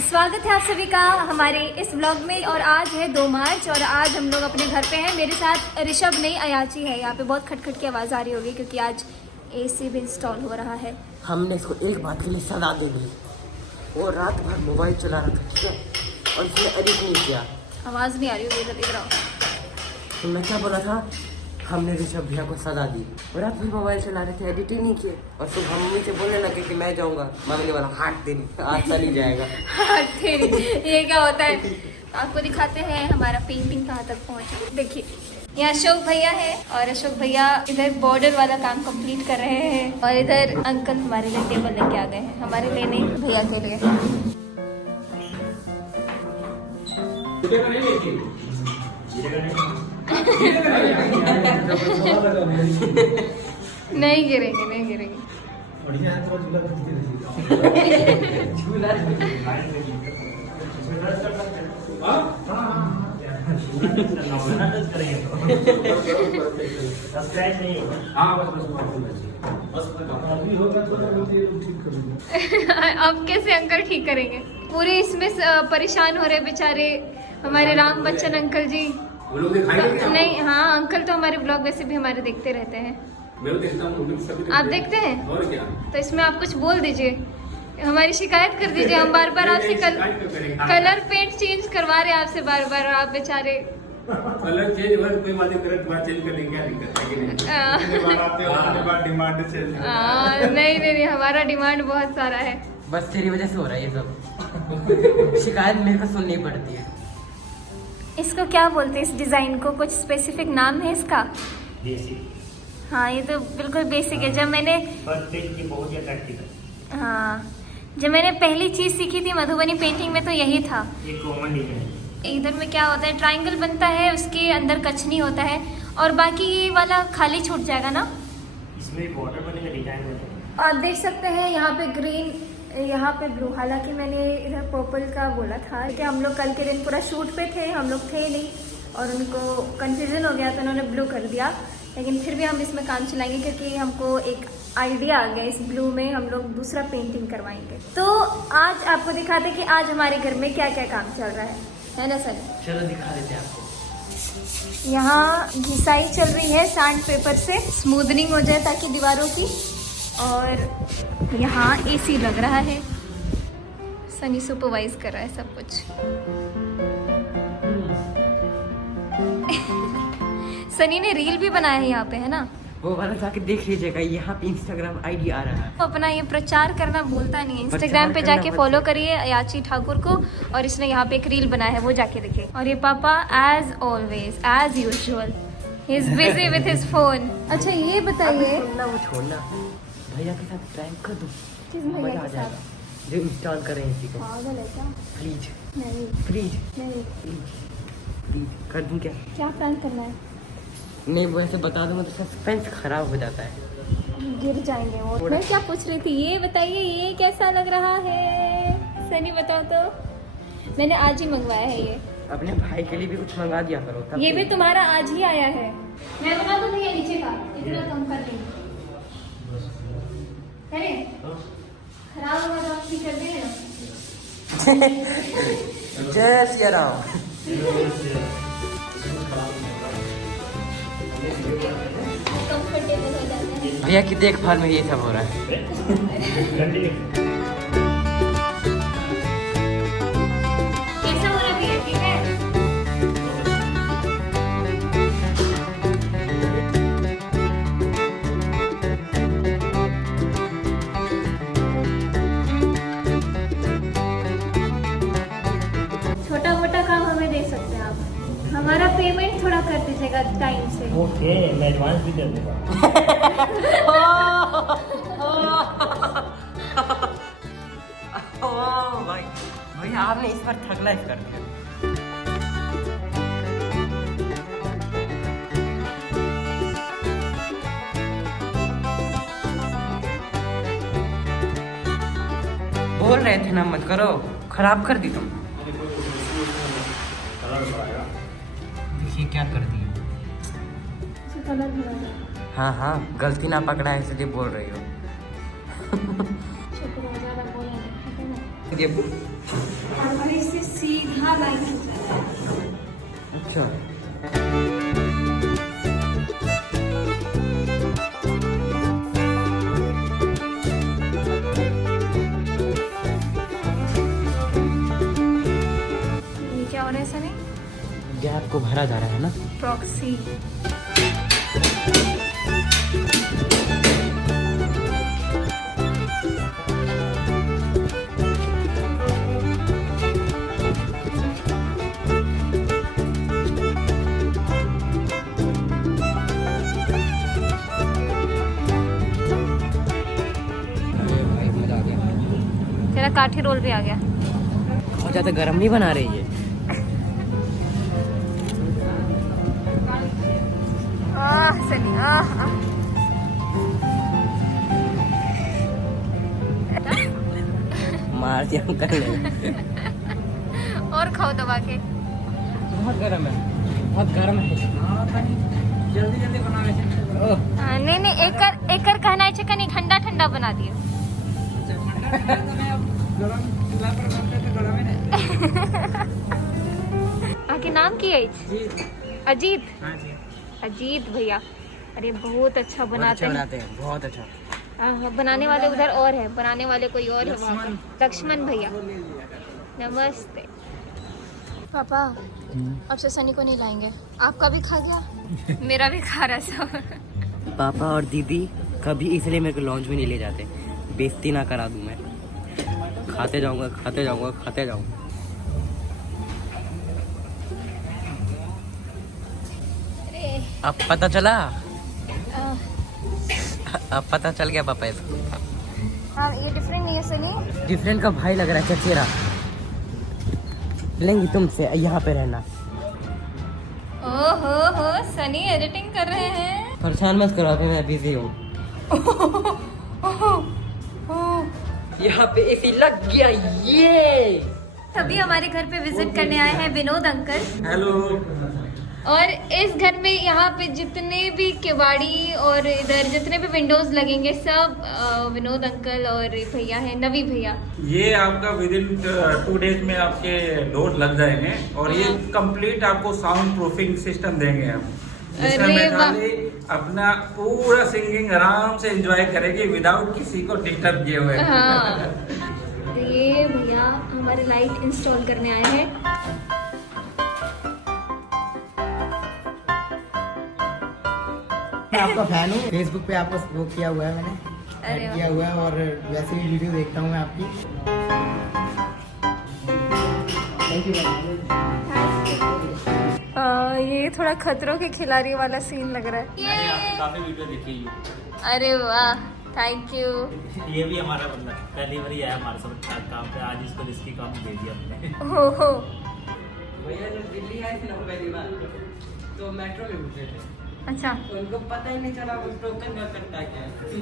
स्वागत है आप सभी का हमारे इस व्लॉग में। और आज है 2 मार्च और आज हम लोग अपने घर पे हैं। मेरे साथ ऋषभ नहीं अयाची है। यहाँ पे बहुत खटखट की आवाज़ आ रही होगी क्योंकि आज एसी भी इंस्टॉल हो रहा है। हमने इसको एक बात के लिए सजा दे दी। वो रात भर मोबाइल चला रहा था, ठीक है, और इसने एडिट नहीं किया। आवाज़ नहीं आ रही होगी, इधर आओ। तो मैं क्या बोला था, हमने ऋषभ भैया को सजा दी। वो रात भर मोबाइल चला रहे थे, एडिट ही नहीं किए, और सुबह मम्मी से बोलने लगे कि मैं जाऊँगा। मम्मी वाला हाथ दिन आज चली जाएगा। तेरी ये क्या होता है। आपको दिखाते हैं हमारा पेंटिंग कहाँ तक पहुँचा। देखिए यहाँ अशोक भैया है और अशोक भैया इधर बॉर्डर वाला काम कंप्लीट कर रहे हैं और इधर अंकल हमारे लिए टेबल लेके आ गए हैं, हमारे लिए नहीं भैया के लिए। नहीं गिरेंगे, नहीं गिरेंगे। अब कैसे अंकल ठीक करेंगे? पूरे इसमें परेशान हो रहे बेचारे हमारे राम बच्चन अंकल जी। नहीं, हाँ अंकल तो हमारे ब्लॉग वैसे भी हमारे देखते रहते हैं। मैं देखता हूँ, आप देखते हैं? और क्या? तो इसमें आप कुछ बोल दीजिए, हमारी शिकायत कर दीजिए। हम बार बार आपसे कलर पेंट चेंज करवा रहे हैं आपसे बार बार, आप बेचारे। कलर चेंज हुआ तो कोई बात नहीं, कलर बात चेंज करने की क्या दिक्कत है कि नहीं? Demand change. नहीं, हमारा डिमांड बहुत सारा है। बस तेरी वजह से हो रहा है ये सब। शिकायत मेरे को सुननी पड़ती है। इसको क्या बोलते हैं, इस डिज़ाइन को? कुछ स्पेसिफिक नाम है इसका? हाँ ये तो बिल्कुल बेसिक है। जब मैंने हाँ जब मैंने पहली चीज़ सीखी थी मधुबनी पेंटिंग में तो यही था। ये कॉमन डिजाइन। इधर में क्या होता है, ट्रायंगल बनता है, उसके अंदर कचनी होता है और बाकी ये वाला खाली छूट जाएगा ना। इसमें बॉर्डर बनेगा, डिजाइन बनेगा। आप देख सकते हैं यहाँ पे ग्रीन, यहाँ पे ब्लू। हालांकि मैंने इधर पर्पल का बोला था कि हम लोग कल के दिन पूरा शूट पे थे, हम लोग थे नहीं और उनको कंफ्यूजन हो गया तो उन्होंने ब्लू कर दिया। लेकिन फिर भी हम इसमें काम चलाएंगे क्योंकि हमको एक आइडिया आ गया, इस ब्लू में हम लोग दूसरा पेंटिंग करवाएंगे। तो आज आपको दिखाते हैं कि आज हमारे घर में क्या क्या काम चल रहा है ना सर? चलो दिखा देते हैं आपको। यहाँ घिसाई चल रही है सैंड पेपर से, स्मूदनिंग हो जाए ताकि दीवारों की। और यहाँ एसी लग रहा है, सनी सुपरवाइज कर रहा है सब कुछ। सनी ने रील भी बनाया है यहाँ पे, है ना? वो वाला जाके देख लीजिएगा, यहाँ पे इंस्टाग्राम आईडी आ रहा है। वो अपना ये प्रचार करना भूलता नहीं है। इंस्टाग्राम पे जाके फॉलो करिए अयाची ठाकुर को, और इसने यहाँ पे एक रील बनाया है, वो जाके देखिए। और ये पापा एज ऑलवेज एज यूजुअल ही is busy with his phone. अच्छा ये बताइए, वो छोड़ना, भैया के साथ प्रैंक कर दो, किस भैया मजा आ के जाएगा। साथ? जो इंस्टॉल कर रहे हैं इसी को। पागल है क्या? प्लीज नहीं प्लीज नहीं, प्लीज कर दूं क्या? क्या प्रैंक करना है? नहीं वैसे बता दूंगा तो सस्पेंस खराब हो जाता है। गिर जाएंगे वो। मैं क्या पूछ रही थी, ये बताइए ये कैसा लग रहा है? सनी बताओ तो। मैंने आज ही मंगवाया है ये। अपने भाई के लिए भी कुछ मंगा दिया करो तब। ये भी तुम्हारा आज ही आया है। मैं बता दूँ भैया नीचे का इतना कम कर देंगे। अरे खराब होगा तो आप ठीक कर देंगे ना। जय सिया राम। कंफर्टेबल हो जाता है। भैया की देखभाल में ये सब हो रहा है। कैसा हो रहा है भैया, ठीक है? छोटा मोटा काम हमें दे सकते हैं आप, हमारा पेमेंट थोड़ा कर दीजिएगा टाइम से। ओके, मैं एडवांस भी कर दूंगा। भाई भैया आपने इस बार ठग लाइफ कर दिया। बोल रहे थे ना मत करो, खराब कर दी तुम। देखिए क्या कर दी। कलर भरा है। हाँ हाँ, गलती ना पकड़ा है इसलिए बोल रही हो। शुक्र है, ज़्यादा बोला नहीं, ठीक है ना? ये और इससे सीधा लाइन खींचा है। अच्छा ये क्या हो रहा है सनी? गैप को भरा जा रहा है ना। प्रॉक्सी। भाई मजा आ गया। तेरा काठी रोल भी आ गया। बहुत ज्यादा गर्म नहीं बना रही है। सनी मार दिया हम कर ले। और खाओ दबा के। बहुत गर्म है, बहुत गर्म है। जल्दी जल्दी बना वैसे। नहीं नहीं एकर कहना है कि नहीं ठंडा ठंडा बना दियो। आपके नाम की है? अजीत। हाँ जी। अजीत भैया, अरे बहुत अच्छा बनाते हैं। बहुत अच्छा। हाँ, बनाने वाले उधर और है, बनाने वाले कोई और है वहाँ पर। लक्ष्मण भैया नमस्ते। पापा अब से सनी को नहीं लाएंगे, आपका भी खा गया मेरा भी खा रहा सब। पापा और दीदी कभी इसलिए मेरे को लॉन्च में नहीं ले जाते, बेइज्जती ना करा दूं मैं। खाते जाऊंगा खाते जाऊंगा खाते जाऊंगा। अब पता चला, अब पता चल गया पापा इसको। हाँ ये डिफरेंट नहीं है सनी। डिफरेंट का भाई लग रहा है चचेरा। लेंगी तुमसे यहाँ पे रहना। ओहो सनी एडिटिंग कर रहे हैं। परेशान मत करो, अभी मैं बिजी हूँ। यहाँ पे एसी लग गया। ये तभी हमारे घर पे विजिट करने आए हैं विनोद अंकल। हेलो। और इस घर में यहाँ पे जितने भी केवाड़ी और इधर जितने भी विंडोज लगेंगे सब विनोद अंकल और भैया है, नवी भैया। ये आपका विद इन 2 डेज में आपके डोर लग जाएंगे और ये कंप्लीट आपको साउंड प्रूफिंग सिस्टम देंगे हम, जिसमें अरे मेघाली अपना पूरा सिंगिंग आराम से एंजॉय करेगी विदाउट किसी को डिस्टर्ब किए हुए। हाँ तो ये भैया हमारे लाइट इंस्टॉल करने आए हैं। मैं आपका फैन हूँ, फेसबुक पे आपको वो किया हुआ है मैंने, अरे ऐड किया हुआ है और वैसे भी वीडियो देखता हूँ मैं आपकी। Thank you. ये थोड़ा खतरों के खिलाड़ी वाला सीन लग रहा है। आपकी काफी वीडियो देखी है। अरे वाह थैंक यू। ये भी हमारा बंदा पहली बार ही आया हमारे साथ काम पे, आज इसको रिस्की काम दे दिया हमने। हो भैया जब दिल्ली आए थे ना पहली बार, तो मेट्रो में घुसे थे। अच्छा उनको पता ही नहीं चला वो टोकन का करता क्या है। कोई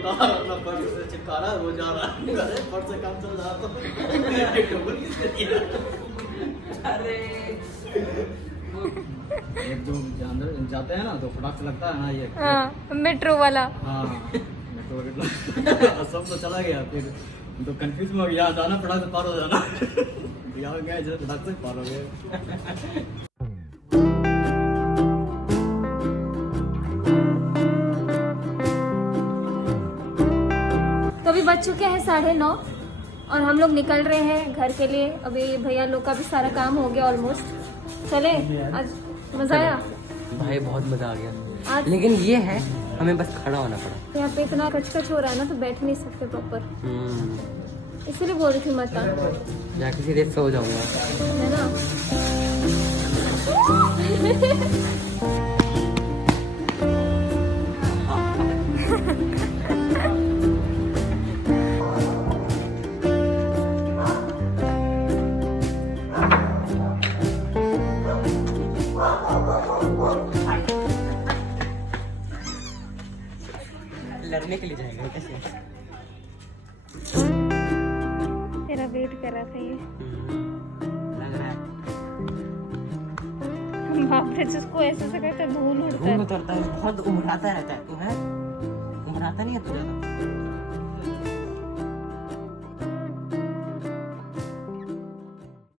तो अपना पर्स से चिपका रहा है, वो जा रहा है अरे पर्स से काम चल रहा तो डबल किसने दिया। अरे एक जो अंदर जाते हैं ना तो फटाक से लगता है ना ये। हाँ मेट्रो वाला। हाँ सब तो चला गया, फिर तो कंफ्यूज में हो गया, जाना फटाक से पार हो जाना। यहाँ गए जैसे फटाक से पार हो गए। तो अभी बज चुके हैं 9:30 और हम लोग निकल रहे हैं घर के लिए। अभी भैया लोग का भी सारा काम हो गया ऑलमोस्ट। चले आज मजा आया भाई, बहुत मजा आ गया। आज लेकिन ये है हमें बस खड़ा होना पड़ा। यहाँ पे इतना कचकच हो रहा है ना तो बैठ नहीं सकते प्रॉपर, इसीलिए बोल रही थी मत आ। जाके सीधे सो जाऊंगा, है ना। लड़ने के लिए जाएंगे कैसे? तेरा वेट कर रहा था ये। लग रहा है बाप रे, जिसको ऐसे से करते धूल उड़ता धूल है। उतरता है, बहुत उमराता रहता है। तू है उमराता नहीं है तू ज्यादा।